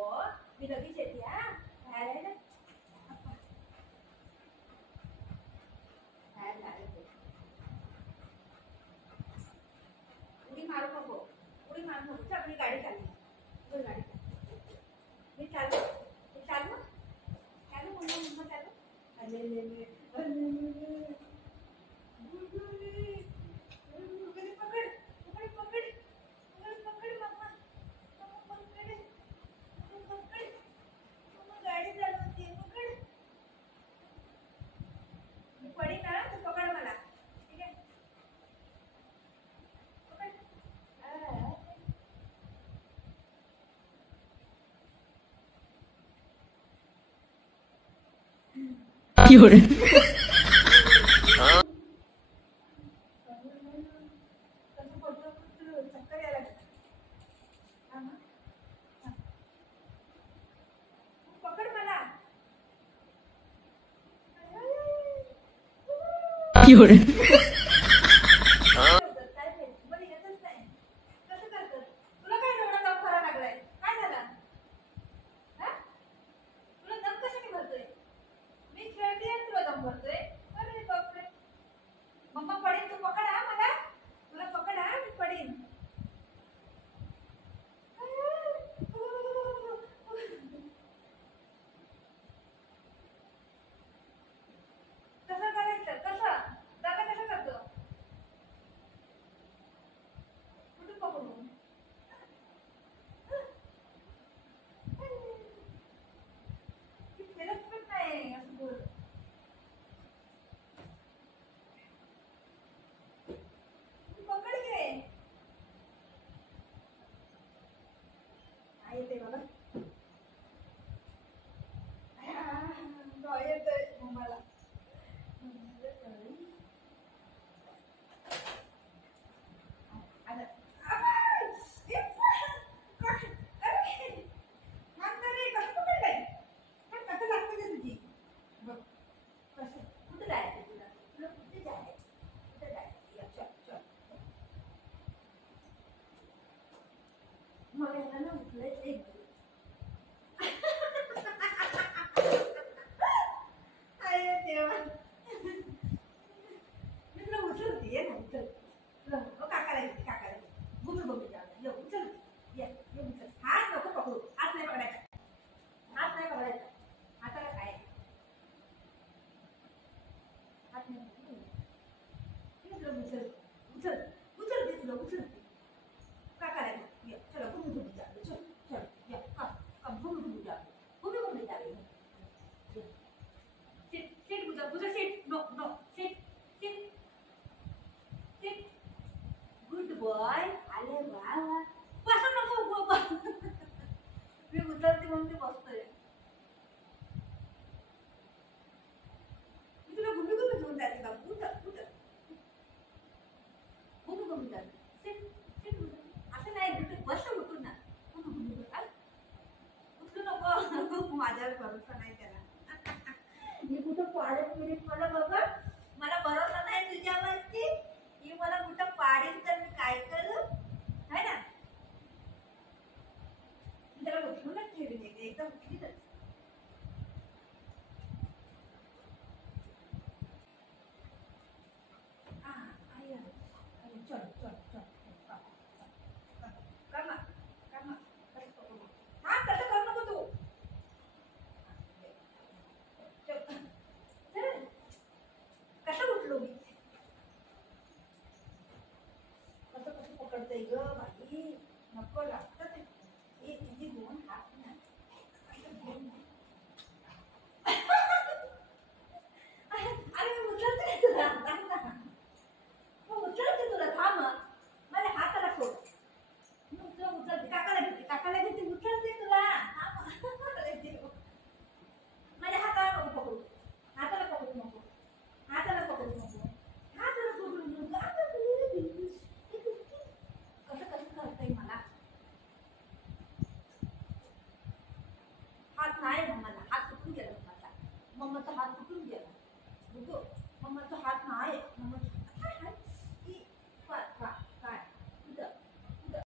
नको, मी लगेच येते हा. बाहेर आहे ना, बाहेर बाहेर उडी मारू नको, उडी मारू नको. आपली गाडी चालली, गाडी मी चालू, मी चालू चालू मम्मा चालू. अरे मम्मा पडेल, तू पकड हा मला, तुला पकड हा, मी पडेल. कसं करायचं, कसं दादा कसं करतो, कुठून पकडू, फिरत पण नाही असं बोल. पकड घे, आई येते बाबा, येतोय मम्माला. हात नको पकडू, हात नाही पकडायचा, हात नाही पकडायचा, हाताला काय हात नाही पकडू. उचल उचल उचल दे, तुला उचलते काय करायचं. ये चलो घुमी घुमी जाते, चल चल या कम कम घुमी घुमी जाते, घुमी घुमी जाते. सिट सिट बुजा बुजा sit, no no sit sit sit, good boy. आले वा वा, बस नको बाबा, मी उचलते म्हणून ते बसतोय. मी तुला घुमी घुमी घेऊन जाते बाबू, उचल उचल घुमी घुमी जाते. सिट सिट बुजा, असं नाही बस उठून ना, घुमी घुमी उचलू नको. माझ्यावर भरोसा नाही त्याला, मी कुठं पाडेल पिडीत मला बाबा, मला भरोसा नाही तुझ्यावरती. ही मला कुठं पाडेल तर मी काय करू, है ना. त्याला उचलूनच ठेवली, एकदम उचलीतच.